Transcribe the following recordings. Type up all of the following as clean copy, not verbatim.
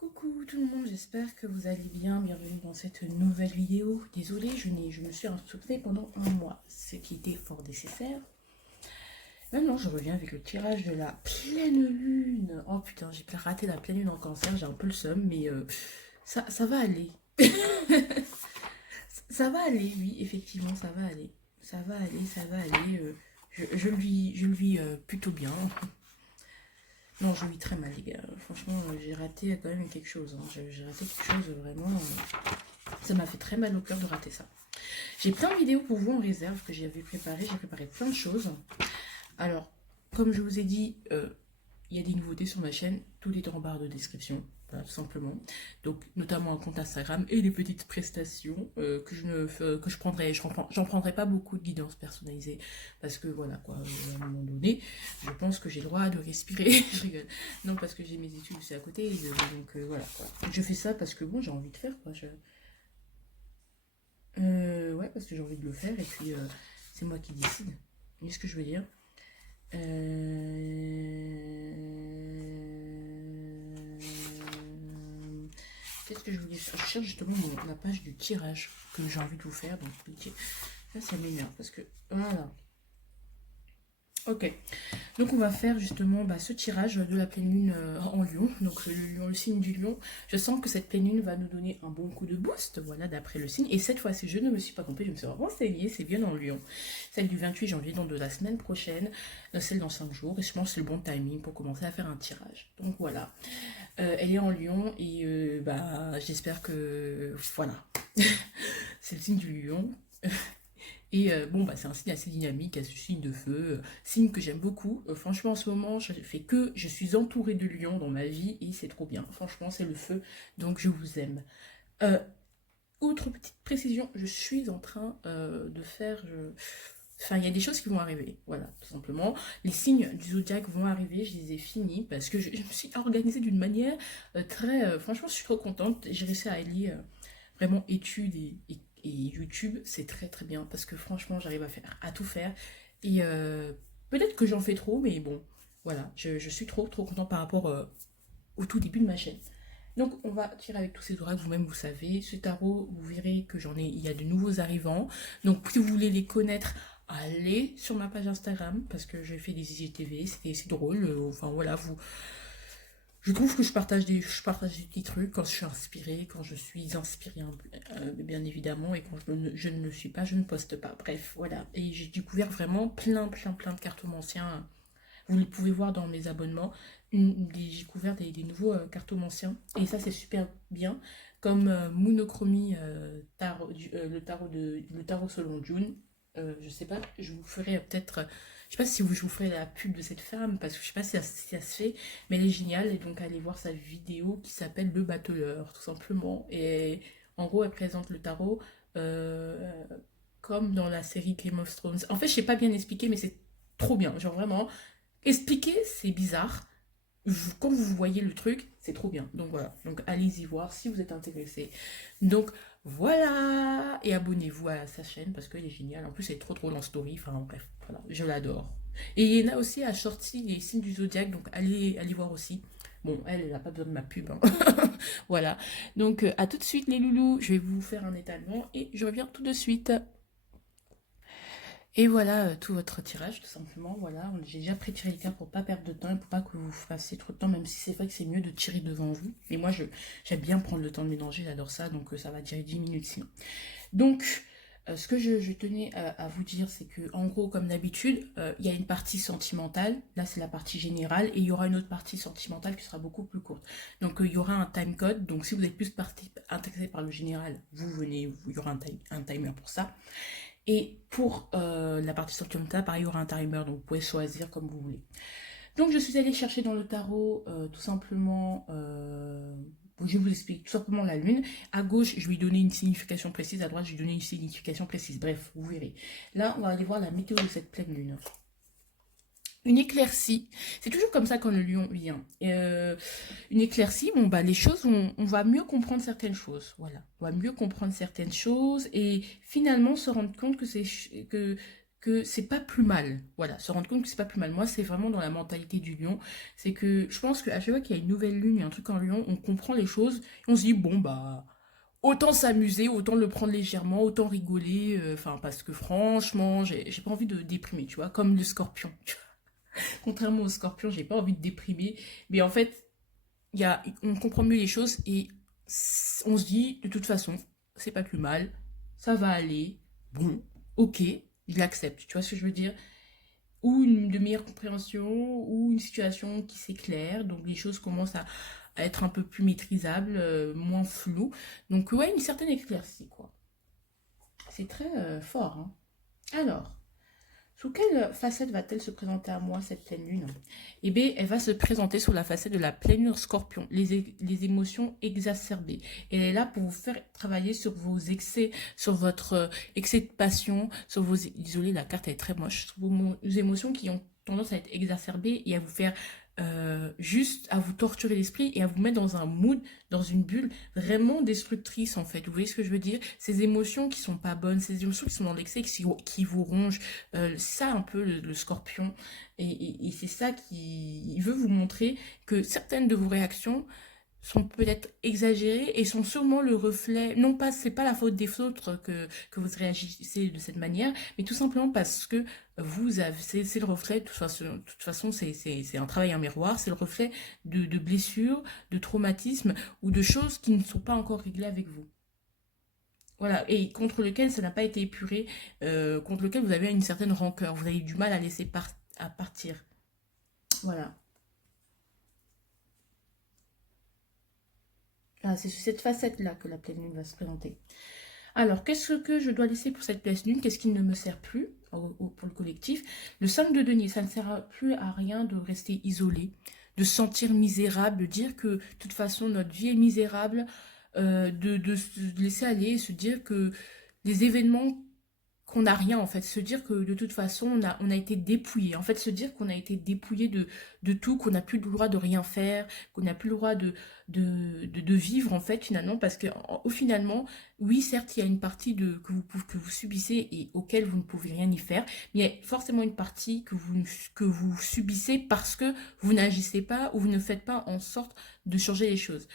Coucou tout le monde, j'espère que vous allez bien. Bienvenue dans cette nouvelle vidéo. Désolée, je me suis insoutenée pendant un mois, ce qui était fort nécessaire. Maintenant, je reviens avec le tirage de la pleine lune. Oh putain, j'ai raté la pleine lune en cancer, j'ai un peu le seum, mais ça va aller. Ça va aller, oui, effectivement, ça va aller. Ça va aller, ça va aller. Je le vis plutôt bien. Non, je vis très mal, les gars. Franchement, j'ai raté quand même quelque chose. Hein. J'ai raté quelque chose vraiment. Ça m'a fait très mal au cœur de rater ça. J'ai plein de vidéos pour vous en réserve que j'avais préparées. J'ai préparé plein de choses. Alors, comme je vous ai dit, il y a des nouveautés sur ma chaîne. Tout est en barre de description. Voilà, tout simplement. Donc, notamment un compte Instagram et les petites prestations que je prendrai. J'en prendrai pas beaucoup de guidance personnalisée parce que voilà quoi, à un moment donné, je pense que j'ai le droit de respirer. Je rigole. Non, parce que j'ai mes études aussi à côté. Donc voilà quoi. Je fais ça parce que bon, j'ai envie de faire quoi. Ouais, parce que j'ai envie de le faire et puis c'est moi qui décide. Vous voyez ce que je veux dire? Qu'est-ce que je voulais faire? Je cherche justement la page du tirage que j'ai envie de vous faire. Donc, ça m'énerve parce que voilà. Ok, donc on va faire justement ce tirage de la pleine lune en lion, donc le signe du lion. Je sens que cette pleine lune va nous donner un bon coup de boost, voilà, d'après le signe. Et cette fois-ci, je ne me suis pas trompée, je me suis renseignée, c'est bien en lion. Celle du 28 janvier, donc de la semaine prochaine, celle dans 5 jours. Et je pense que c'est le bon timing pour commencer à faire un tirage. Donc voilà, elle est en lion et j'espère que, voilà, c'est le signe du lion. Et c'est un signe assez dynamique, un signe de feu, signe que j'aime beaucoup. Franchement, en ce moment, je suis entourée de lions dans ma vie et c'est trop bien. Franchement, c'est le feu, donc je vous aime. Autre petite précision, je suis en train de faire... Enfin, il y a des choses qui vont arriver, voilà, tout simplement. Les signes du zodiaque vont arriver, je les ai finis parce que je me suis organisée d'une manière très... franchement, je suis trop contente. J'ai réussi à allier vraiment études et YouTube, c'est très très bien parce que franchement, j'arrive à tout faire. Et peut-être que j'en fais trop, mais bon, voilà, je suis trop contente par rapport au tout début de ma chaîne. Donc, on va tirer avec tous ces oracles, vous-même, vous savez. Ce tarot, vous verrez que il y a de nouveaux arrivants. Donc, si vous voulez les connaître, allez sur ma page Instagram, parce que j'ai fait des IGTV, c'est drôle. Enfin, voilà, je trouve que je partage des petits trucs quand je suis inspirée, quand je suis inspirée, bien évidemment, et quand je ne le suis pas, je ne poste pas. Bref, voilà. Et j'ai découvert vraiment plein de cartomanciens. Vous les pouvez voir dans mes abonnements. J'ai découvert des nouveaux cartomanciens. Et ça, c'est super bien. Comme Monochromie, le tarot selon June. Je sais pas, je vous ferai peut-être... je sais pas si je vous ferai la pub de cette femme, parce que je sais pas si ça se fait, mais elle est géniale. Et donc, allez voir sa vidéo qui s'appelle Le Battleur, tout simplement. Et en gros, elle présente le tarot euh, comme dans la série Game of Thrones. En fait, je sais pas bien expliquer, mais c'est trop bien. Genre vraiment, expliquer, c'est bizarre. Quand vous voyez le truc, c'est trop bien. Donc voilà. Donc allez-y voir si vous êtes intéressé. Donc voilà. Et abonnez-vous à sa chaîne parce qu'elle est géniale. En plus, elle est trop drôle en story. Enfin bref, voilà. Je l'adore. Et il y en a aussi à sorti les signes du zodiaque. Donc allez voir aussi. Bon, elle n'a pas besoin de ma pub. Hein. Voilà. Donc à tout de suite les loulous. Je vais vous faire un étalement et je reviens tout de suite. Et voilà tout votre tirage, tout simplement. Voilà, j'ai déjà pré-tiré les cartes pour pas perdre de temps et pour pas que vous fassiez trop de temps, même si c'est vrai que c'est mieux de tirer devant vous. Et moi, j'aime bien prendre le temps de mélanger, j'adore ça, donc ça va durer 10 minutes sinon. Donc, ce que je tenais à vous dire, c'est que en gros, comme d'habitude, il y a une partie sentimentale, là c'est la partie générale, et il y aura une autre partie sentimentale qui sera beaucoup plus courte. Donc il y aura un time code, donc si vous êtes plus intéressé par le général, vous venez, il y aura un timer pour ça. Et pour la partie sentimentale, pareil, il y aura un timer, donc vous pouvez choisir comme vous voulez. Donc je suis allée chercher dans le tarot tout simplement, je vous explique tout simplement la lune. À gauche, je lui ai donné une signification précise, à droite, je lui ai donné une signification précise. Bref, vous verrez. Là, on va aller voir la météo de cette pleine lune. Une éclaircie, c'est toujours comme ça quand le lion vient. Une éclaircie, les choses, on va mieux comprendre certaines choses. Voilà, on va mieux comprendre certaines choses et finalement se rendre compte que que c'est pas plus mal. Voilà, se rendre compte que c'est pas plus mal. Moi, c'est vraiment dans la mentalité du lion. C'est que je pense qu'à chaque fois qu'il y a une nouvelle lune, il y a un truc en lion, on comprend les choses et on se dit, bon, bah, autant s'amuser, autant le prendre légèrement, autant rigoler. Enfin, parce que franchement, j'ai pas envie de déprimer, tu vois, comme le scorpion. Contrairement au scorpion, j'ai pas envie de déprimer. Mais en fait, on comprend mieux les choses et on se dit, de toute façon, c'est pas plus mal, ça va aller, bon, ok, il accepte, tu vois ce que je veux dire? Ou une de meilleure compréhension, ou une situation qui s'éclaire, donc les choses commencent à être un peu plus maîtrisables, moins floues. Donc ouais, une certaine éclaircie, quoi. C'est très fort, hein. Alors, sous quelle facette va-t-elle se présenter à moi, cette pleine lune? Eh bien, elle va se présenter sous la facette de la pleine lune scorpion, les émotions exacerbées. Elle est là pour vous faire travailler sur vos excès, sur votre excès de passion, sur vos... Désolée, la carte est très moche. Sur vos émotions qui ont tendance à être exacerbées et à vous faire juste à vous torturer l'esprit et à vous mettre dans un mood, dans une bulle vraiment destructrice en fait. Vous voyez ce que je veux dire? Ces émotions qui sont pas bonnes, ces émotions qui sont dans l'excès, qui vous rongent, c'est ça un peu le scorpion. Et c'est ça qui il veut vous montrer que certaines de vos réactions sont peut-être exagérées et sont sûrement le reflet, non pas, c'est pas la faute des autres que vous réagissez de cette manière, mais tout simplement parce que vous avez, c'est le reflet, de toute façon c'est un travail en miroir, c'est le reflet de blessures, de traumatismes ou de choses qui ne sont pas encore réglées avec vous. Voilà, et contre lequel ça n'a pas été épuré, contre lequel vous avez une certaine rancœur, vous avez du mal à laisser à partir. Voilà. Ah, c'est sur cette facette-là que la pleine lune va se présenter. Alors, qu'est-ce que je dois laisser pour cette pleine lune? Qu'est-ce qui ne me sert plus pour le collectif? Le 5 de denier, ça ne sert plus à rien de rester isolé, de se sentir misérable, de dire que de toute façon notre vie est misérable, de se laisser aller et se dire que les événements qu'on n'a rien en fait, se dire que de toute façon on a été dépouillé, en fait se dire qu'on a été dépouillé de tout, qu'on n'a plus le droit de rien faire, qu'on n'a plus le droit de vivre en fait finalement, parce que finalement, oui certes il y a une partie que vous subissez et auquel vous ne pouvez rien y faire, mais il y a forcément une partie que vous subissez parce que vous n'agissez pas ou vous ne faites pas en sorte de changer les choses.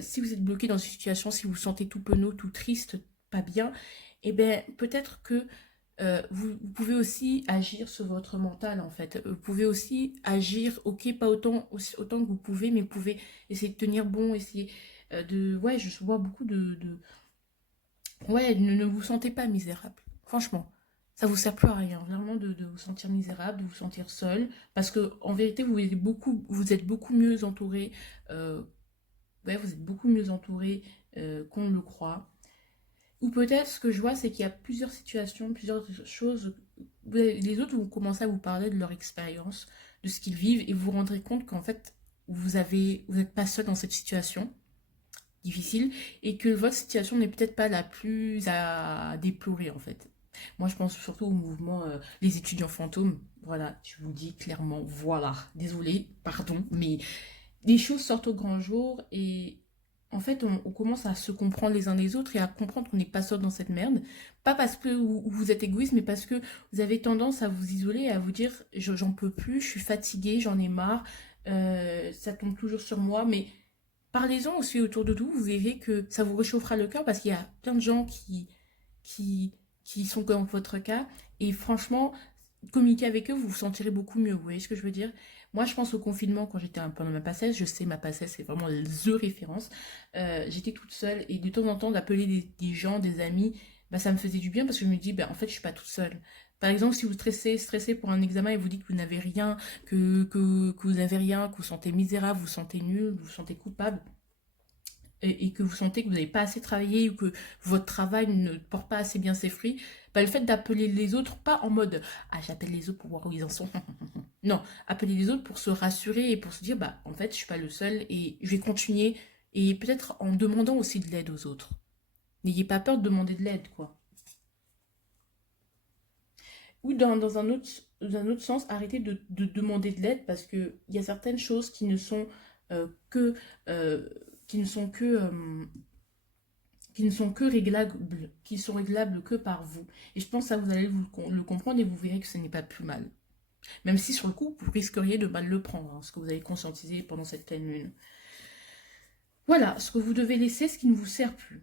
Si vous êtes bloqué dans une situation, si vous vous sentez tout penaud, tout triste, pas bien, eh bien, peut-être que vous pouvez aussi agir sur votre mental, en fait. Vous pouvez aussi agir, ok, pas autant que vous pouvez, mais vous pouvez essayer de tenir bon, essayer de... Ouais, je vois beaucoup Ouais, ne vous sentez pas misérable. Franchement, ça vous sert plus à rien, vraiment, de vous sentir misérable, de vous sentir seul, parce que en vérité, vous êtes beaucoup mieux entouré, ouais, vous êtes beaucoup mieux entouré qu'on le croit. Ou peut-être ce que je vois, c'est qu'il y a plusieurs situations, plusieurs choses. Les autres vont commencer à vous parler de leur expérience, de ce qu'ils vivent, et vous vous rendrez compte qu'en fait, vous n'êtes pas seul dans cette situation difficile, et que votre situation n'est peut-être pas la plus à déplorer en fait. Moi, je pense surtout au mouvement les étudiants fantômes. Voilà, je vous le dis clairement, voilà. Désolée, pardon, mais les choses sortent au grand jour et en fait, on commence à se comprendre les uns les autres et à comprendre qu'on n'est pas seul dans cette merde. Pas parce que vous êtes égoïste, mais parce que vous avez tendance à vous isoler et à vous dire j'en peux plus, je suis fatiguée, j'en ai marre, ça tombe toujours sur moi. Mais parlez-en aussi autour de vous, vous verrez que ça vous réchauffera le cœur parce qu'il y a plein de gens qui, qui sont dans votre cas. Et franchement, communiquer avec eux, vous vous sentirez beaucoup mieux. Vous voyez ce que je veux dire? Moi, je pense au confinement quand j'étais pendant ma passesse. Je sais, ma passesse, c'est vraiment the référence. J'étais toute seule et de temps en temps, d'appeler des gens, des amis, bah, ça me faisait du bien parce que je me dis, bah, en fait, je suis pas toute seule. Par exemple, si vous stressez pour un examen et vous dites que vous n'avez rien, que vous n'avez rien, que vous vous sentez misérable, vous vous sentez nul, vous vous sentez coupable, et que vous sentez que vous n'avez pas assez travaillé ou que votre travail ne porte pas assez bien ses fruits, bah, le fait d'appeler les autres, pas en mode ah j'appelle les autres pour voir où ils en sont, non, appeler les autres pour se rassurer et pour se dire bah en fait je suis pas le seul et je vais continuer et peut-être en demandant aussi de l'aide aux autres. N'ayez pas peur de demander de l'aide quoi. Ou dans un autre sens, arrêtez de demander de l'aide parce qu'il y a certaines choses qui ne sont que, euh, qui ne sont que qui ne sont que réglables, qui sont réglables que par vous. Et je pense que ça, vous allez le comprendre et vous verrez que ce n'est pas plus mal. Même si sur le coup, vous risqueriez de mal le prendre, hein, ce que vous avez conscientisé pendant cette pleine lune. Voilà, ce que vous devez laisser, ce qui ne vous sert plus.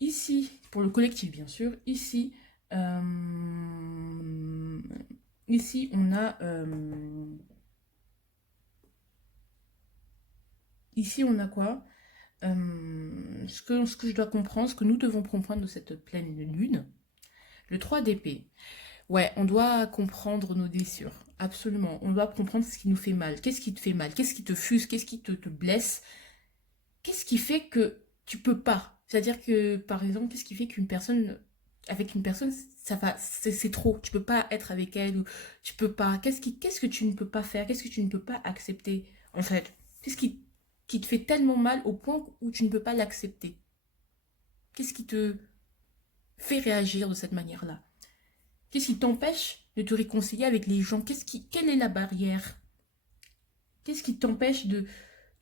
Ici, pour le collectif bien sûr, ici, ici on a... ici on a quoi? Ce que je dois comprendre, ce que nous devons comprendre de cette pleine lune, le 3 d'épée. Ouais, on doit comprendre nos blessures. Absolument. On doit comprendre ce qui nous fait mal. Qu'est-ce qui te fait mal? Qu'est-ce qui te fuse? Qu'est-ce qui te blesse? Qu'est-ce qui fait que tu peux pas? C'est-à-dire que, par exemple, qu'est-ce qui fait qu'une personne, avec une personne, ça va, c'est trop. Tu peux pas être avec elle ou tu peux pas. Qu'est-ce que tu ne peux pas faire? Qu'est-ce que tu ne peux pas accepter? En fait, qu'est-ce qui te fait tellement mal au point où tu ne peux pas l'accepter? Qu'est-ce qui te fait réagir de cette manière-là? Qu'est-ce qui t'empêche de te réconcilier avec les gens? Quelle est la barrière? Qu'est-ce qui t'empêche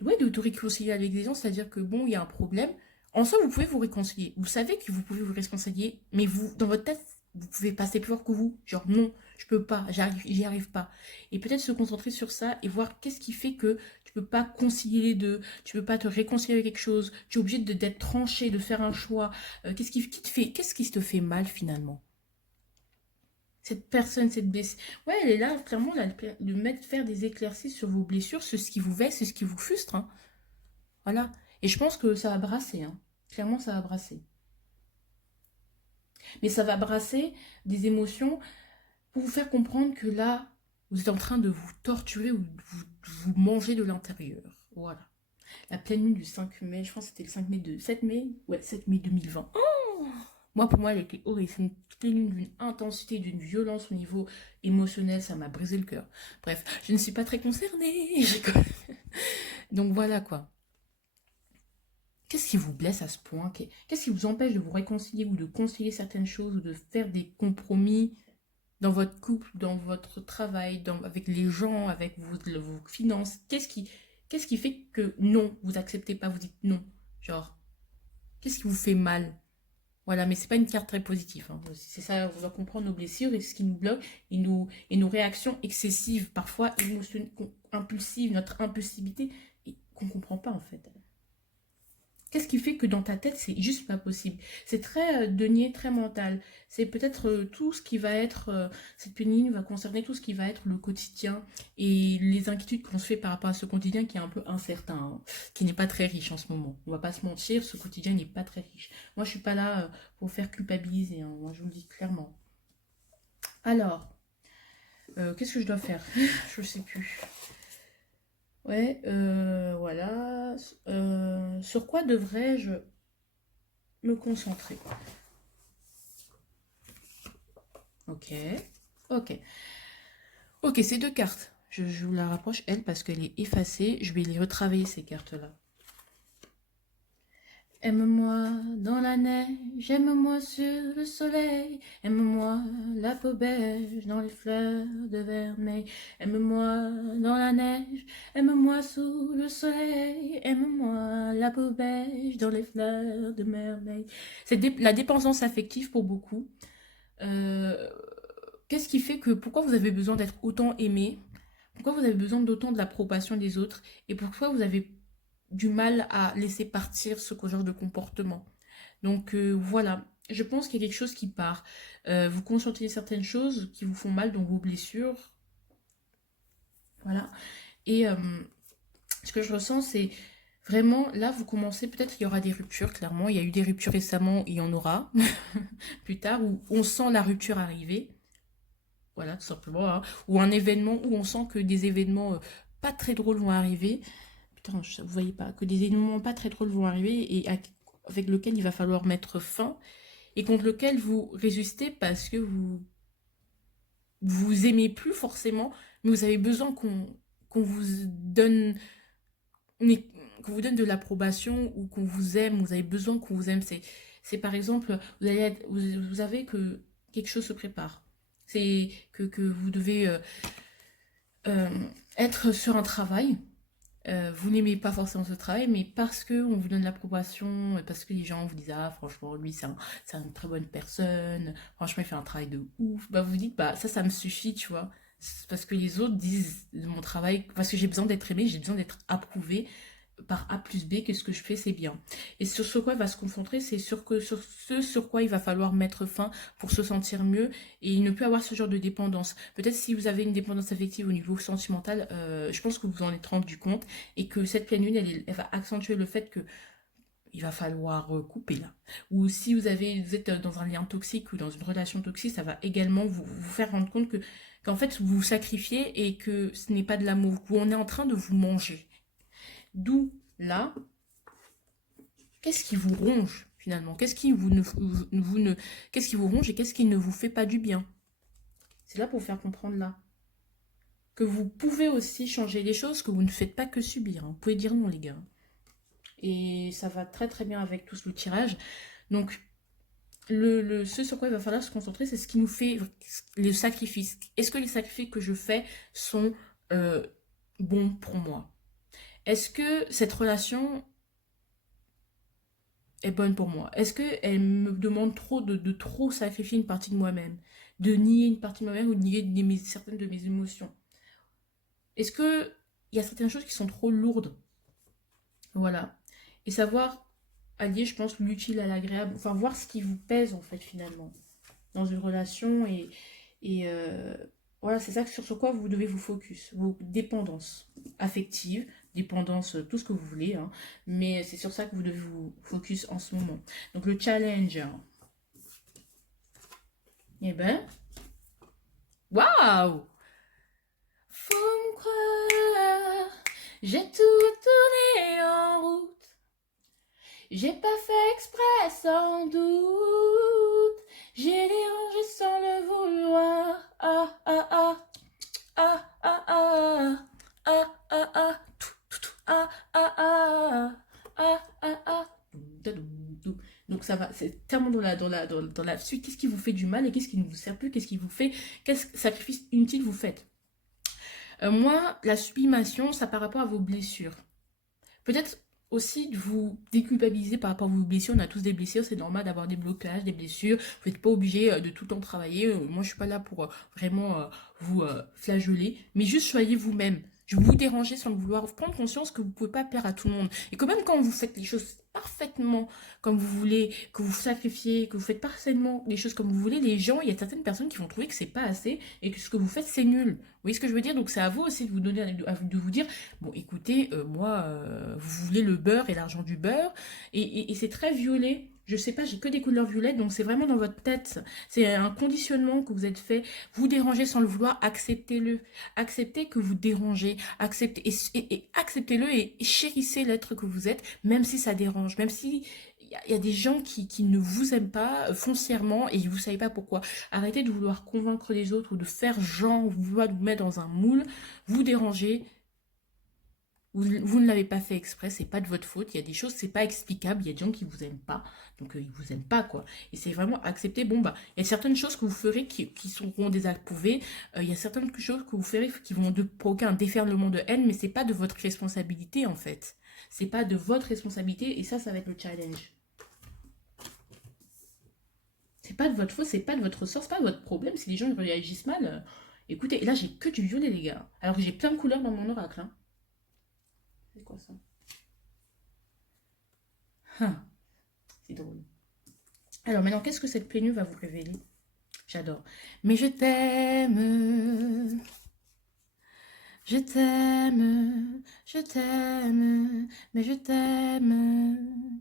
ouais, de te réconcilier avec les gens? C'est-à-dire que bon, il y a un problème. En soi, vous pouvez vous réconcilier. Vous savez que vous pouvez vous réconcilier, mais vous, dans votre tête, vous pouvez passer plus fort que vous. Genre non, je peux pas, j'y arrive pas. Et peut-être se concentrer sur ça et voir qu'est-ce qui fait que tu peux pas concilier les deux, tu peux pas te réconcilier avec quelque chose, tu es obligé d'être tranché, de faire un choix. Qu'est-ce qui te fait mal finalement? Cette personne, cette blessure. Ouais, elle est là, clairement, là, de mettre, faire des éclaircies sur vos blessures, sur ce qui vous vexe, c'est ce qui vous frustre. Hein. Voilà. Et je pense que ça va brasser. Hein. Clairement, ça va brasser. Mais ça va brasser des émotions pour vous faire comprendre que là, vous êtes en train de vous torturer ou de vous manger de l'intérieur. Voilà. La pleine lune du 5 mai, je pense que c'était le 5 mai 7 mai. Ouais, 7 mai 2020. Moi, pour moi, elle était horrible. C'est une pleine lune d'une intensité, d'une violence au niveau émotionnel. Ça m'a brisé le cœur. Bref, je ne suis pas très concernée. Donc voilà quoi. Qu'est-ce qui vous blesse à ce point? Qu'est-ce qui vous empêche de vous réconcilier ou de concilier certaines choses ou de faire des compromis dans votre couple, dans votre travail, avec les gens, avec vos finances? Qu'est-ce qui fait que non, vous acceptez pas, vous dites non? Genre, qu'est-ce qui vous fait mal? Voilà, mais c'est pas une carte très positive. Hein. C'est ça, on doit comprendre nos blessures et ce qui nous bloque et nos réactions excessives, parfois impulsives, notre impulsivité, et qu'on comprend pas en fait. Qu'est-ce qui fait que dans ta tête, c'est juste pas possible? C'est très denier, très mental. C'est peut-être tout ce qui va être, cette pénigne va concerner tout ce qui va être le quotidien et les inquiétudes qu'on se fait par rapport à ce quotidien qui est un peu incertain, hein, qui n'est pas très riche en ce moment. On va pas se mentir, ce quotidien n'est pas très riche. Moi, je suis pas là pour faire culpabiliser, hein, moi je vous le dis clairement. Alors, qu'est-ce que je dois faire? Je sais plus. Ouais, voilà. Sur quoi devrais-je me concentrer? Ok, ok. Ok, ces deux cartes. Je vous la rapproche, elle, parce qu'elle est effacée. Je vais les retravailler, ces cartes-là. Aime-moi dans la neige, aime-moi sur le soleil, aime-moi la peau beige dans les fleurs de vermeil, aime-moi dans la neige, aime-moi sous le soleil, aime-moi la peau beige dans les fleurs de vermeil. C'est la dépendance affective pour beaucoup. Qu'est-ce qui fait que, pourquoi vous avez besoin d'être autant aimé? Pourquoi vous avez besoin d'autant de l'approbation des autres? Et pourquoi vous avez du mal à laisser partir ce genre de comportement. Donc voilà, je pense qu'il y a quelque chose qui part. Vous conscientisez certaines choses qui vous font mal, donc vos blessures. Voilà. Et ce que je ressens, c'est vraiment, là, vous commencez, peut-être il y aura des ruptures, clairement. Il y a eu des ruptures récemment, il y en aura plus tard, où on sent la rupture arriver. Voilà, tout simplement. Hein. Ou un événement où on sent que des événements pas très drôles vont arriver. Putain, vous voyez pas, que des événements pas très drôles vont arriver et avec lequel il va falloir mettre fin et contre lequel vous résistez parce que vous aimez plus forcément, mais vous avez besoin qu'on vous donne qu'on vous donne de l'approbation ou qu'on vous aime, vous avez besoin qu'on vous aime. C'est par exemple, vous avez que quelque chose se prépare. C'est que vous devez être sur un travail. Vous n'aimez pas forcément ce travail, mais parce que on vous donne l'approbation, parce que les gens vous disent ah franchement lui c'est une très bonne personne, franchement il fait un travail de ouf, bah vous dites bah ça me suffit, tu vois. C'est parce que les autres disent de mon travail, parce que j'ai besoin d'être aimé, j'ai besoin d'être approuvé par A plus B que ce que je fais c'est bien. Et sur ce quoi il va se concentrer, c'est sur ce sur quoi il va falloir mettre fin pour se sentir mieux et il ne peut avoir ce genre de dépendance. Peut-être si vous avez une dépendance affective au niveau sentimental, je pense que vous en êtes rendu compte et que cette pleine lune, elle va accentuer le fait que il va falloir couper là. Ou si vous êtes dans un lien toxique ou dans une relation toxique, ça va également vous faire rendre compte qu'en fait vous vous sacrifiez et que ce n'est pas de l'amour, qu'on est en train de vous manger. D'où là, qu'est-ce qui vous ronge finalement? Qu'est-ce qui qu'est-ce qui vous ronge et qu'est-ce qui ne vous fait pas du bien? C'est là pour vous faire comprendre là que vous pouvez aussi changer les choses, que vous ne faites pas que subir, hein. Vous pouvez dire non les gars. Et ça va très très bien avec tout le tirage. Donc ce sur quoi il va falloir se concentrer, c'est ce qui nous fait les sacrifices. Est-ce que les sacrifices que je fais sont bons pour moi? Est-ce que cette relation est bonne pour moi? Est-ce qu'elle me demande trop de trop sacrifier une partie de moi-même? De nier une partie de moi-même ou de nier certaines de mes émotions? Est-ce que il y a certaines choses qui sont trop lourdes? Voilà. Et savoir allier, je pense, l'utile à l'agréable. Enfin, voir ce qui vous pèse, en fait, finalement, dans une relation. Et voilà, c'est ça sur quoi vous devez vous focus. Vos dépendances affectives, dépendances, tout ce que vous voulez. Hein, mais c'est sur ça que vous devez vous focus en ce moment. Donc, le challenge. Eh ben, waouh! Faut me croire, j'ai tout tourné en route. J'ai pas fait exprès sans doute. J'ai dérangé sans le vouloir. Ah ah ah ah ah ah ah ah ah ah ah ah ah ah ah. Donc ça va, c'est tellement dans la suite. Qu'est-ce qui vous fait du mal et qu'est-ce qui ne vous sert plus? Qu'est-ce qui vous fait, quel sacrifice inutile vous faites? Moi, la sublimation, ça par rapport à vos blessures. Peut-être aussi de vous déculpabiliser par rapport à vos blessures. On a tous des blessures, c'est normal d'avoir des blocages, des blessures. Vous n'êtes pas obligé de tout le temps travailler. Moi, je suis pas là pour vraiment vous flageoler, mais juste soyez vous-même. Je vous déranger sans le vouloir. Prendre conscience que vous ne pouvez pas plaire à tout le monde. Et que même quand vous faites les choses parfaitement comme vous voulez, que vous sacrifiez, que vous faites parfaitement les choses comme vous voulez, les gens, il y a certaines personnes qui vont trouver que c'est pas assez et que ce que vous faites, c'est nul. Vous voyez ce que je veux dire? Donc c'est à vous aussi de vous donner, de vous dire, bon, écoutez, moi, vous voulez le beurre et l'argent du beurre, et c'est très violet. Je sais pas, j'ai que des couleurs violettes, donc c'est vraiment dans votre tête. C'est un conditionnement que vous êtes fait. Vous dérangez sans le vouloir, acceptez-le. Acceptez que vous dérangez, acceptez et acceptez-le et chérissez l'être que vous êtes, même si ça dérange, même si il y a des gens qui ne vous aiment pas foncièrement et vous ne savez pas pourquoi. Arrêtez de vouloir convaincre les autres ou de faire genre, vouloir vous mettre dans un moule, vous dérangez. Vous ne l'avez pas fait exprès, c'est pas de votre faute. Il y a des choses, c'est pas explicable. Il y a des gens qui vous aiment pas, donc ils vous aiment pas quoi. Et c'est vraiment accepter. Bon bah, il y a certaines choses que vous ferez qui seront désapprouvées. Il y a certaines choses que vous ferez qui vont provoquer un déferlement de haine, mais c'est pas de votre responsabilité en fait. C'est pas de votre responsabilité et ça va être le challenge. C'est pas de votre faute, c'est pas de votre ressort, c'est pas de votre problème. Si les gens réagissent mal, écoutez, et là j'ai que du violet les gars. Alors que j'ai plein de couleurs dans mon oracle. Hein. C'est quoi ça? Hein, c'est drôle. Alors maintenant, qu'est-ce que cette pleine lune va vous révéler? J'adore. Mais je t'aime, je t'aime, je t'aime, mais je t'aime.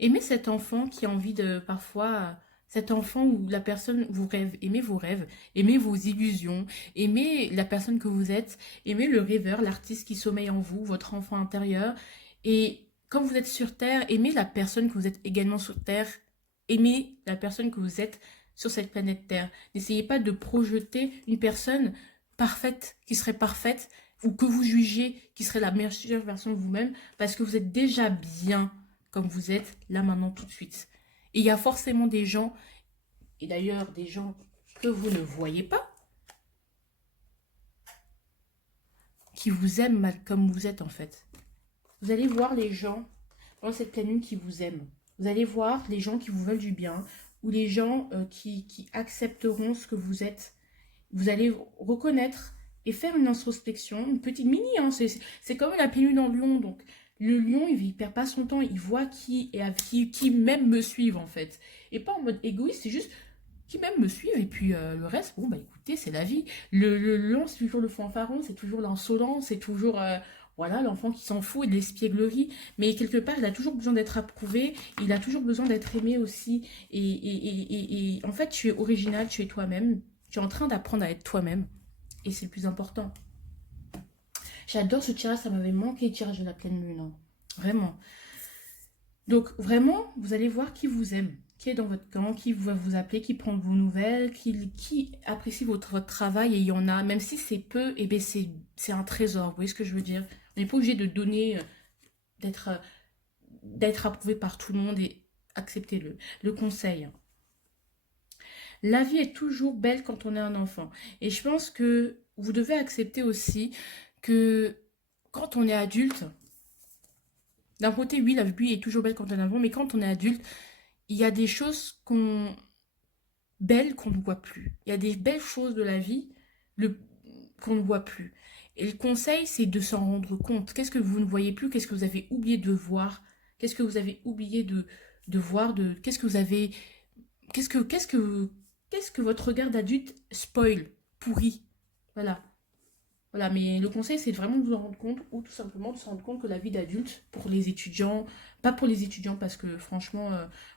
Aimez cet enfant qui a envie de parfois, cet enfant où la personne vous rêve, aimez vos illusions, aimez la personne que vous êtes, aimez le rêveur, l'artiste qui sommeille en vous, votre enfant intérieur. Et quand vous êtes sur Terre, aimez la personne que vous êtes également sur Terre, aimez la personne que vous êtes sur cette planète Terre. N'essayez pas de projeter une personne parfaite, qui serait parfaite, ou que vous jugez qui serait la meilleure version de vous-même, parce que vous êtes déjà bien comme vous êtes là maintenant tout de suite. Et il y a forcément des gens, et d'ailleurs des gens que vous ne voyez pas, qui vous aiment mal comme vous êtes en fait. vous allez voir les gens dans cette pleine lune qui vous aiment. Vous allez voir les gens qui vous veulent du bien ou les gens qui accepteront ce que vous êtes. Vous allez reconnaître et faire une introspection, une petite mini, hein, c'est comme la pleine lune en lion, donc le lion, il ne perd pas son temps, il voit qui même me suivent en fait. Et pas en mode égoïste, c'est juste qui même me suivent et puis le reste, bon bah écoutez, c'est la vie. Le lion, c'est toujours le fanfaron, c'est toujours l'insolence, c'est toujours voilà, l'enfant qui s'en fout et de l'espièglerie. Mais quelque part, il a toujours besoin d'être approuvé, il a toujours besoin d'être aimé aussi. Et en fait, tu es original, tu es toi-même, tu es en train d'apprendre à être toi-même. Et c'est le plus important. J'adore ce tirage, ça m'avait manqué le tirage de la pleine lune, hein. Vraiment. Donc vraiment, vous allez voir qui vous aime, qui est dans votre camp, qui va vous appeler, qui prend vos nouvelles, qui apprécie votre travail, et il y en a, même si c'est peu, et bien c'est un trésor, vous voyez ce que je veux dire? On n'est pas obligé de donner, d'être d'être approuvé par tout le monde, et acceptez-le. Le conseil. La vie est toujours belle quand on est un enfant. Et je pense que vous devez accepter aussi que quand on est adulte, d'un côté, oui, la vie est toujours belle quand on est enfant, mais quand on est adulte, il y a des choses belles qu'on ne voit plus. Il y a des belles choses de la vie qu'on ne voit plus. Et le conseil, c'est de s'en rendre compte. Qu'est-ce que vous ne voyez plus? Qu'est-ce que vous avez oublié de voir? Qu'est-ce que vous avez oublié de voir? Qu'est-ce que vous avez... Qu'est-ce que votre regard d'adulte spoil, pourrit? Voilà. Voilà, mais le conseil, c'est vraiment de vous en rendre compte, ou tout simplement de se rendre compte que la vie d'adulte, pour les étudiants, pas pour les étudiants, parce que franchement,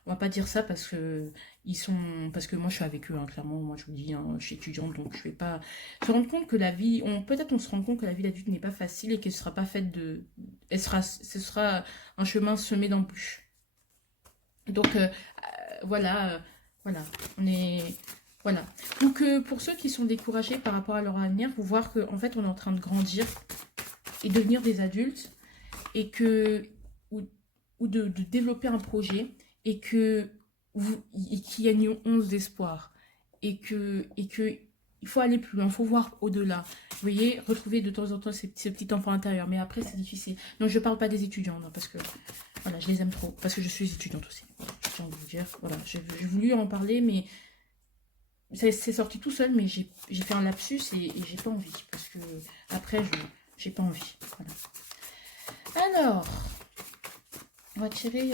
on va pas dire ça, parce que moi je suis avec eux, hein, clairement, moi je vous dis, hein, je suis étudiante, donc je vais pas se rendre compte que la vie, peut-être on se rend compte que la vie d'adulte n'est pas facile et qu'elle sera pas faite ce sera un chemin semé d'embûches. Donc voilà, on est... Voilà. Donc, pour ceux qui sont découragés par rapport à leur avenir, vous voir qu'en fait, on est en train de grandir et devenir des adultes et ou de développer un projet et qu'il y a une once d'espoir et que il faut aller plus loin, il faut voir au-delà. Vous voyez, retrouver de temps en temps ce petit enfant intérieur. Mais après, c'est difficile. Non, je ne parle pas des étudiants, non, parce que voilà, je les aime trop. Parce que je suis étudiante aussi. Voilà, je tiens à vous dire. Voilà, j'ai voulu en parler, mais... C'est sorti tout seul, mais j'ai fait un lapsus et j'ai pas envie. Parce que après, j'ai pas envie. Voilà. Alors, on va tirer...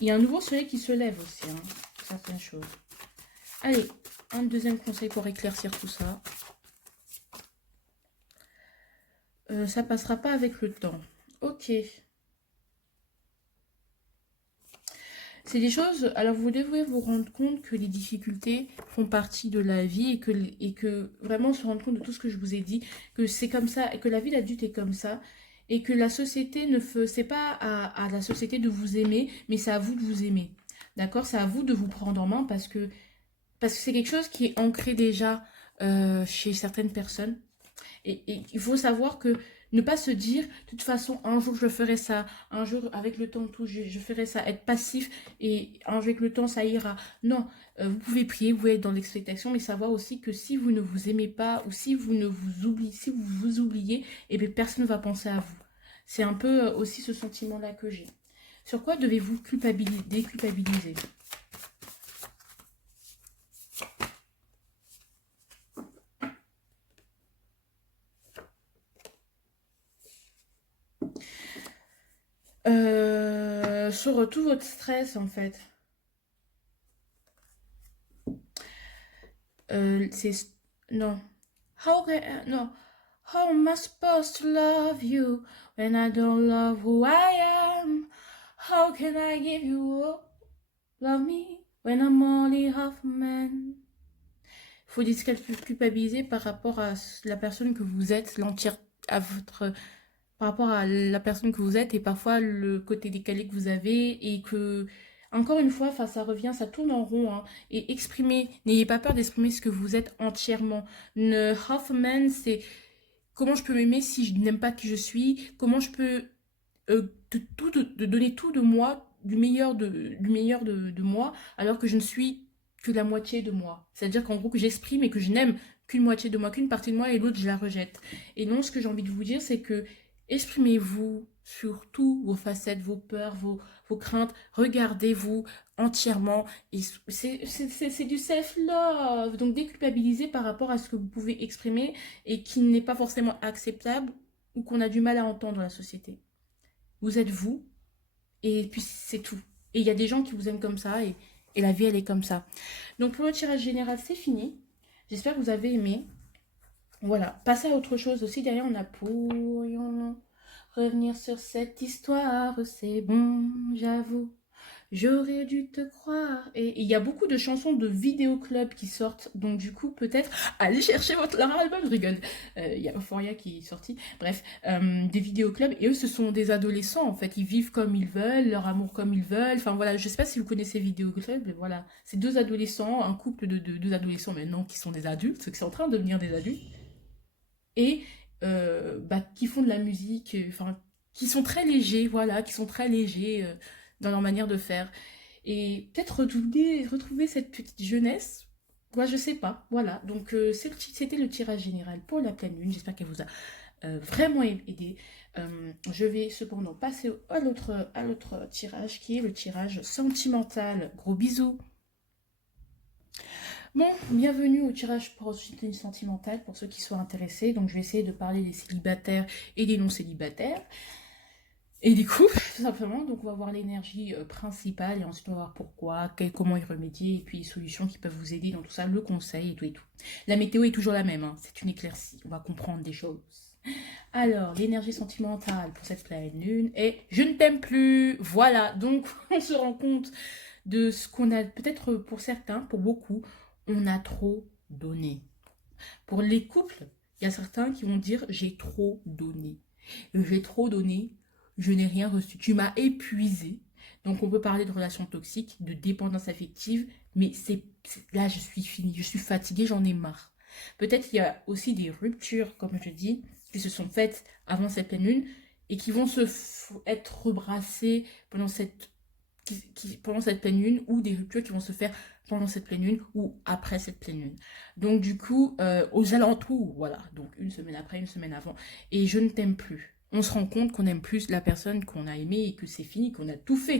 Il y a un nouveau soleil qui se lève aussi, hein, certaines choses. Allez, un deuxième conseil pour éclaircir tout ça. Ça passera pas avec le temps. Ok. C'est des choses, alors vous devez vous rendre compte que les difficultés font partie de la vie et que vraiment se rendre compte de tout ce que je vous ai dit, que c'est comme ça, et que la vie d'adulte est comme ça, et que la société ne fait, c'est pas à la société de vous aimer, mais c'est à vous de vous aimer. D'accord? C'est à vous de vous prendre en main parce que c'est quelque chose qui est ancré déjà chez certaines personnes. Et il faut savoir que ne pas se dire, de toute façon, un jour je ferai ça, un jour avec le temps, tout, je ferai ça, être passif et avec le temps ça ira. Non, vous pouvez prier, vous pouvez être dans l'expectation, mais savoir aussi que si vous ne vous aimez pas ou si vous ne vous oubliez, si vous vous oubliez, eh bien, personne ne va penser à vous. C'est un peu aussi ce sentiment-là que j'ai. Sur quoi devez-vous déculpabiliser? Sur tout votre stress en fait. C'est... Non. No. How am I supposed to love you when I don't love who I am? How can I give you all? Love me when I'm only half a man. Il faut culpabiliser par rapport à la personne que vous êtes, par rapport à la personne que vous êtes et parfois le côté décalé que vous avez et que, encore une fois, ça revient, ça tourne en rond, hein, et n'ayez pas peur d'exprimer ce que vous êtes entièrement. Ne half man, c'est comment je peux m'aimer si je n'aime pas qui je suis, comment je peux de donner tout de moi, du meilleur de moi, alors que je ne suis que la moitié de moi. C'est-à-dire qu'en gros, que j'exprime et que je n'aime qu'une moitié de moi, qu'une partie de moi, et l'autre, je la rejette. Et non, ce que j'ai envie de vous dire, c'est que exprimez-vous sur tous vos facettes, vos peurs, vos craintes. Regardez-vous entièrement. Et c'est du self-love. Donc, déculpabilisez par rapport à ce que vous pouvez exprimer et qui n'est pas forcément acceptable ou qu'on a du mal à entendre dans la société. Vous êtes vous, et puis c'est tout. Et il y a des gens qui vous aiment comme ça, et la vie, elle est comme ça. Donc, pour le tirage général, c'est fini. J'espère que vous avez aimé. Voilà, passer à autre chose aussi. Derrière, on a pourrions revenir sur cette histoire. C'est bon, j'avoue. J'aurais dû te croire. Et il y a beaucoup de chansons de vidéoclub qui sortent. Donc du coup, peut-être, allez chercher leur album, je rigole. Il y a Euphoria qui est sorti. Bref, des vidéoclubs. Et eux, ce sont des adolescents, en fait. Ils vivent comme ils veulent, leur amour comme ils veulent. Enfin voilà, je sais pas si vous connaissez vidéoclub. Mais voilà, c'est deux adolescents, un couple de deux adolescents maintenant qui sont des adultes, ceux qui sont en train de devenir des adultes. Et qui font de la musique, enfin, qui sont très légers, voilà, qui sont très légers dans leur manière de faire. Et peut-être retrouver cette petite jeunesse, moi je sais pas, voilà. Donc c'était le tirage général pour la pleine lune, j'espère qu'elle vous a vraiment aidé. Je vais cependant passer à l'autre tirage qui est le tirage sentimental. Gros bisous. Bon, bienvenue au tirage pour soutien sentimental pour ceux qui soient intéressés. Donc je vais essayer de parler des célibataires et des non-célibataires. Et des couples, tout simplement. Donc on va voir l'énergie principale et ensuite on va voir pourquoi, comment y remédier et puis les solutions qui peuvent vous aider dans tout ça, le conseil et tout et tout. La météo est toujours la même, hein. C'est une éclaircie, on va comprendre des choses. Alors, l'énergie sentimentale pour cette pleine lune est « Je ne t'aime plus ». Voilà, donc on se rend compte de ce qu'on a, peut-être pour certains, pour beaucoup, on a trop donné. Pour les couples, il y a certains qui vont dire « J'ai trop donné ». J'ai trop donné, je n'ai rien reçu. Tu m'as épuisé. Donc, on peut parler de relations toxiques, de dépendance affective, mais là, je suis finie, je suis fatiguée, j'en ai marre. Peut-être qu'il y a aussi des ruptures, comme je dis, qui se sont faites avant cette pleine lune et qui vont être rebrassées pendant pendant cette pleine lune, ou des ruptures qui vont se faire pendant cette pleine lune ou après cette pleine lune. Donc du coup, aux alentours, voilà, donc une semaine après, une semaine avant, et je ne t'aime plus. On se rend compte qu'on aime plus la personne qu'on a aimée et que c'est fini, qu'on a tout fait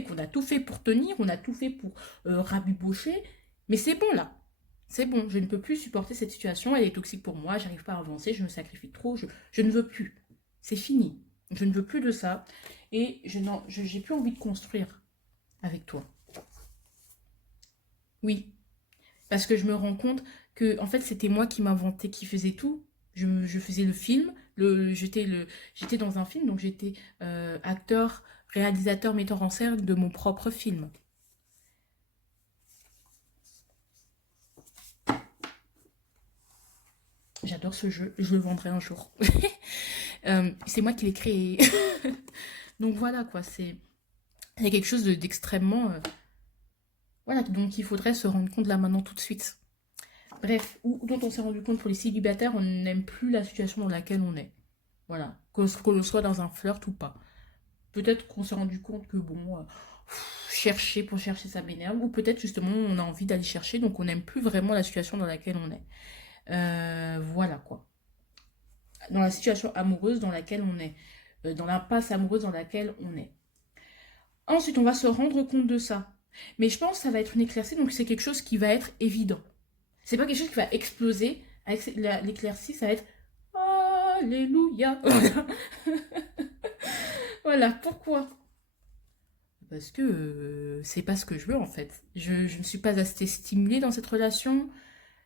pour tenir, on a tout fait pour rabibocher, mais c'est bon là. C'est bon, je ne peux plus supporter cette situation, elle est toxique pour moi, j'arrive pas à avancer, je me sacrifie trop, je ne veux plus. C'est fini. Je ne veux plus de ça et j'ai plus envie de construire avec toi. Oui, parce que je me rends compte que en fait c'était moi qui m'inventais, qui faisais tout. Je faisais le film, j'étais dans un film, donc j'étais acteur, réalisateur, metteur en scène de mon propre film. J'adore ce jeu, je le vendrai un jour. C'est moi qui l'ai créé. Donc voilà quoi, c'est quelque chose d'extrêmement... voilà, donc il faudrait se rendre compte là maintenant tout de suite. Bref, ou dont on s'est rendu compte pour les célibataires, on n'aime plus la situation dans laquelle on est. Voilà, que l'on soit dans un flirt ou pas. Peut-être qu'on s'est rendu compte que bon, chercher pour chercher ça m'énerve, ou peut-être justement on a envie d'aller chercher, donc on n'aime plus vraiment la situation dans laquelle on est. Voilà quoi. Dans la situation amoureuse dans laquelle on est. Dans l'impasse amoureuse dans laquelle on est. Ensuite, on va se rendre compte de ça. Mais je pense que ça va être une éclaircie, donc c'est quelque chose qui va être évident. C'est pas quelque chose qui va exploser. Avec l'éclaircie, ça va être Alléluia. Voilà, pourquoi? Parce que c'est pas ce que je veux en fait. Je ne suis pas assez stimulée dans cette relation.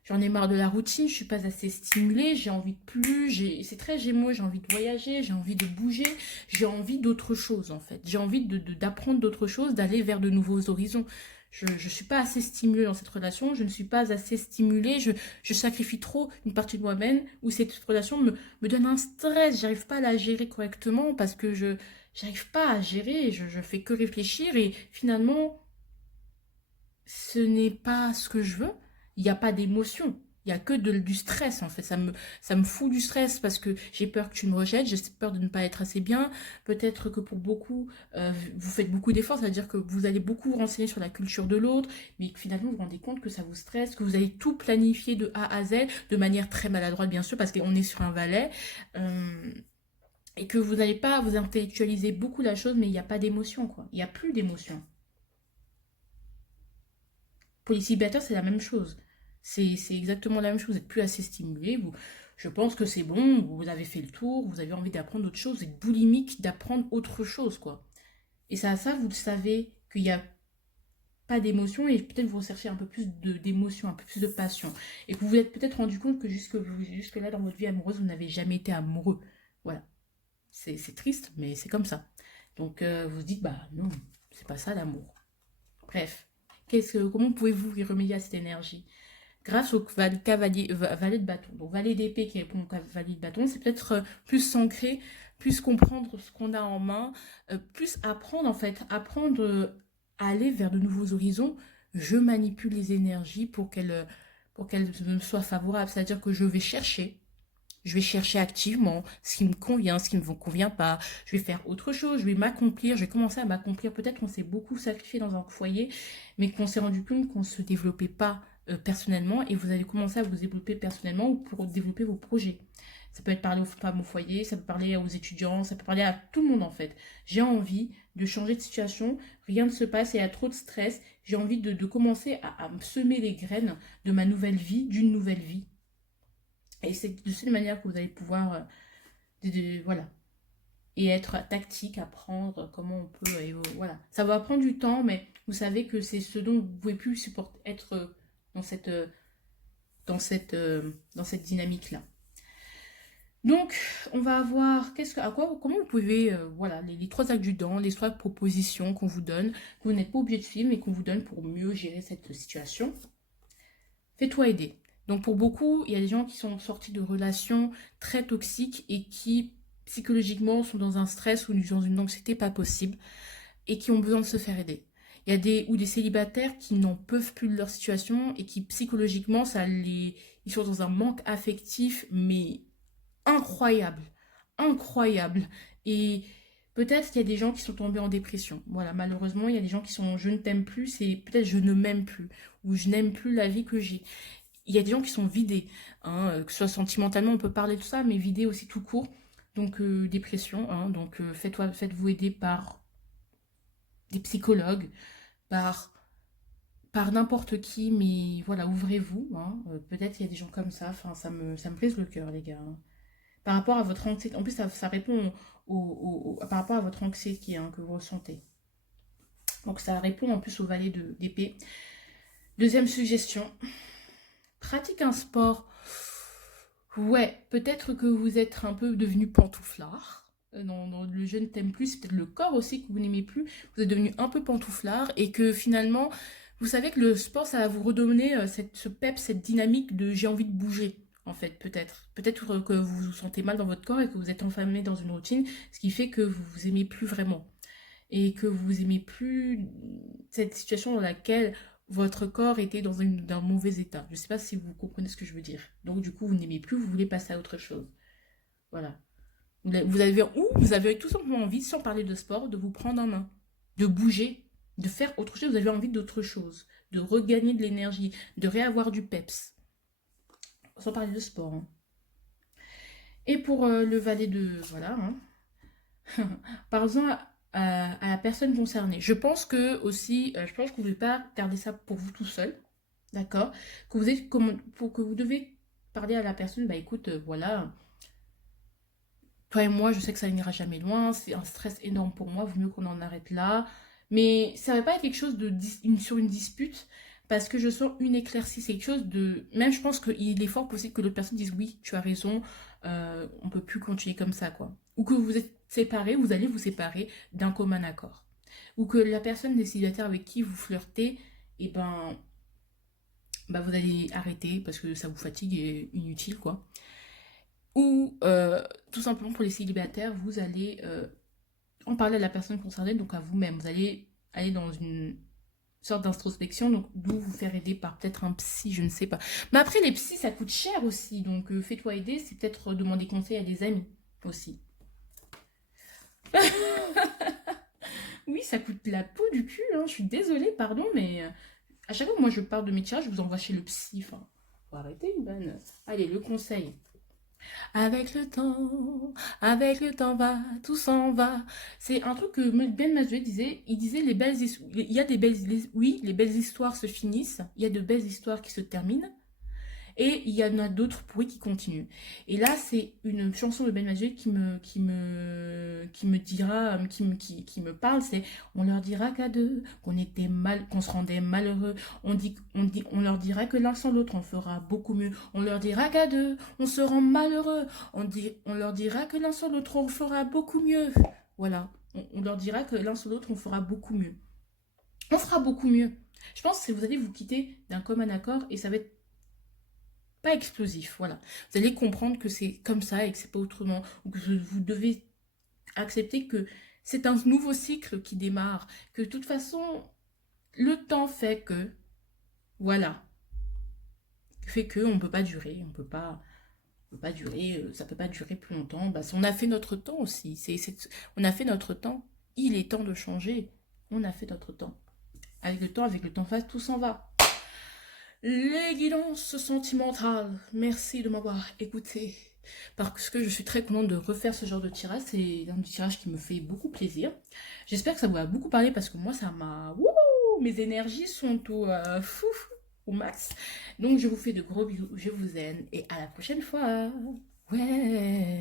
J'en ai marre de la routine, je suis pas assez stimulée, j'ai envie de plus, c'est très Gémeaux, j'ai envie de voyager, j'ai envie de bouger, j'ai envie d'autre chose en fait. J'ai envie d'apprendre d'autres choses, d'aller vers de nouveaux horizons. Je ne suis pas assez stimulée dans cette relation, je ne suis pas assez stimulée, je sacrifie trop une partie de moi-même où cette relation me donne un stress, j'arrive pas à la gérer correctement parce que je n'arrive pas à gérer, je fais que réfléchir et finalement, ce n'est pas ce que je veux. Il n'y a pas d'émotion. Il n'y a que du stress, en fait. Ça me fout du stress parce que j'ai peur que tu me rejettes, j'ai peur de ne pas être assez bien. Peut-être que pour beaucoup, vous faites beaucoup d'efforts, c'est-à-dire que vous allez beaucoup vous renseigner sur la culture de l'autre, mais que finalement, vous vous rendez compte que ça vous stresse, que vous allez tout planifier de A à Z, de manière très maladroite, bien sûr, parce qu'on est sur un valet. Et que vous n'allez pas vous intellectualiser beaucoup la chose, mais il n'y a pas d'émotion, quoi. Il n'y a plus d'émotion. Pour les célibataires, c'est la même chose. C'est exactement la même chose. Vous n'êtes plus assez stimulé. Je pense que c'est bon, vous avez fait le tour, vous avez envie d'apprendre autre chose. Vous êtes boulimique d'apprendre autre chose, quoi. Et ça, vous le savez qu'il n'y a pas d'émotion et peut-être vous recherchez un peu plus d'émotion, un peu plus de passion. Et que vous vous êtes peut-être rendu compte que jusque-là, dans votre vie amoureuse, vous n'avez jamais été amoureux. Voilà. C'est triste, mais c'est comme ça. Donc, vous vous dites, bah non, c'est pas ça l'amour. Bref. Comment pouvez-vous y remédier à cette énergie? Grâce au valet de bâton. Donc, valet d'épée qui répond au cavalier de bâton, c'est peut-être plus s'ancrer, plus comprendre ce qu'on a en main, plus apprendre en fait, apprendre à aller vers de nouveaux horizons. Je manipule les énergies pour qu'elles me soient favorables. C'est-à-dire que je vais chercher activement ce qui me convient, ce qui ne me convient pas. Je vais faire autre chose, je vais m'accomplir, je vais commencer à m'accomplir. Peut-être qu'on s'est beaucoup sacrifié dans un foyer, mais qu'on s'est rendu compte qu'on ne se développait pas personnellement et vous allez commencer à vous développer personnellement ou pour développer vos projets. Ça peut être parler aux femmes au foyer, ça peut parler aux étudiants, ça peut parler à tout le monde en fait. J'ai envie de changer de situation, rien ne se passe, il y a trop de stress. J'ai envie de commencer à semer les graines de ma nouvelle vie, d'une nouvelle vie. Et c'est de cette manière que vous allez pouvoir, voilà, et être tactique, apprendre comment on peut, voilà. Ça va prendre du temps, mais vous savez que c'est ce dont vous ne pouvez plus supporter, être dans cette, dans cette dynamique-là. Donc, on va voir comment vous pouvez, voilà, les trois adjudants, les trois propositions qu'on vous donne, que vous n'êtes pas obligé de suivre, mais qu'on vous donne pour mieux gérer cette situation. Fais-toi aider. Donc pour beaucoup, il y a des gens qui sont sortis de relations très toxiques et qui psychologiquement sont dans un stress ou dans une anxiété pas possible et qui ont besoin de se faire aider. Il y a des célibataires qui n'en peuvent plus de leur situation et qui psychologiquement, ils sont dans un manque affectif mais incroyable, incroyable. Et peut-être qu'il y a des gens qui sont tombés en dépression. Voilà, malheureusement, il y a des gens qui sont je ne t'aime plus, c'est peut-être je ne m'aime plus ou je n'aime plus la vie que j'ai. Il y a des gens qui sont vidés, hein, que ce soit sentimentalement, on peut parler de ça, mais vidés aussi tout court. Donc dépression, hein, donc faites-vous aider par des psychologues, par n'importe qui, mais voilà, ouvrez-vous. Hein, peut-être qu'il y a des gens comme ça, enfin ça me brise le cœur les gars. Hein. Par rapport à votre anxiété, en plus ça répond par rapport à votre anxiété hein, que vous ressentez. Donc ça répond en plus au valet d'épée. Deuxième suggestion, pratique un sport. Ouais, peut-être que vous êtes un peu devenu pantouflard. Dans le je ne t'aime plus, c'est peut-être le corps aussi que vous n'aimez plus. Vous êtes devenu un peu pantouflard et que finalement, vous savez que le sport, ça va vous redonner ce pep, cette dynamique de j'ai envie de bouger. En fait, peut-être. Peut-être que vous vous sentez mal dans votre corps et que vous êtes enfermé dans une routine, ce qui fait que vous vous aimez plus vraiment. Et que vous aimez plus cette situation dans laquelle votre corps était dans un mauvais état. Je ne sais pas si vous comprenez ce que je veux dire. Donc du coup, vous n'aimez plus, vous voulez passer à autre chose. Voilà. Vous avez tout simplement envie, sans parler de sport, de vous prendre en main, de bouger, de faire autre chose. Vous avez envie d'autre chose, de regagner de l'énergie, de réavoir du peps. Sans parler de sport. Hein. Et pour le valet de... Voilà. Hein. Parlons à la personne concernée. Je pense que aussi, je pense que vous ne devez pas garder ça pour vous tout seul. D'accord. Pour que vous devez parler à la personne, bah écoute, voilà, toi et moi, je sais que ça n'ira jamais loin, c'est un stress énorme pour moi, vaut mieux qu'on en arrête là. Mais ça ne va pas être quelque chose sur une dispute, parce que je sens une éclaircie, c'est quelque chose de... Même je pense qu'il est fort possible que l'autre personne dise oui, tu as raison, on peut plus continuer comme ça, quoi. Ou que vous êtes séparés, vous allez vous séparer d'un commun accord. Ou que la personne des célibataires avec qui vous flirtez, et bah vous allez arrêter parce que ça vous fatigue et inutile, quoi. Ou tout simplement pour les célibataires, vous allez en parler à la personne concernée, donc à vous-même. Vous allez aller dans sorte d'introspection, donc d'où vous faire aider par peut-être un psy, je ne sais pas. Mais après, les psys, ça coûte cher aussi, donc fais-toi aider, c'est peut-être demander conseil à des amis aussi. Oui, ça coûte la peau du cul, hein. Je suis désolée, pardon, mais à chaque fois que moi je parle de mes tirages, je vous envoie chez le psy. Enfin, faut arrêter, Iban. Allez, le conseil. Avec le temps va, tout s'en va. C'est un truc que Ben Masouet disait. Il disait les belles histoires. Il y a des belles, oui, les belles histoires se finissent. Il y a de belles histoires qui se terminent. Et il y en a d'autres pourris qui continuent. Et là, c'est une chanson de Ben Majid qui me dira, qui me parle, c'est on leur dira qu'à deux, qu'on était mal, qu'on se rendait malheureux. On leur dira que l'un sans l'autre, on fera beaucoup mieux. On leur dira qu'à deux, on se rend malheureux. On leur dira que l'un sans l'autre, on fera beaucoup mieux. Voilà. On leur dira que l'un sans l'autre, on fera beaucoup mieux. On fera beaucoup mieux. Je pense que vous allez vous quitter d'un commun accord et ça va être pas explosif, voilà. Vous allez comprendre que c'est comme ça et que c'est pas autrement, ou que vous devez accepter que c'est un nouveau cycle qui démarre, que de toute façon, le temps fait que, voilà, fait que on peut pas durer, on peut pas durer, ça peut pas durer plus longtemps. Bah, on a fait notre temps aussi, on a fait notre temps, il est temps de changer, on a fait notre temps. Avec le temps face, tout s'en va. Les guidances sentimentales, merci de m'avoir écouté. Parce que je suis très contente de refaire ce genre de tirage. C'est un tirage qui me fait beaucoup plaisir. J'espère que ça vous a beaucoup parlé parce que moi, ça m'a... Wouhou, mes énergies sont au max. Donc, je vous fais de gros bisous. Je vous aime et à la prochaine fois. Ouais.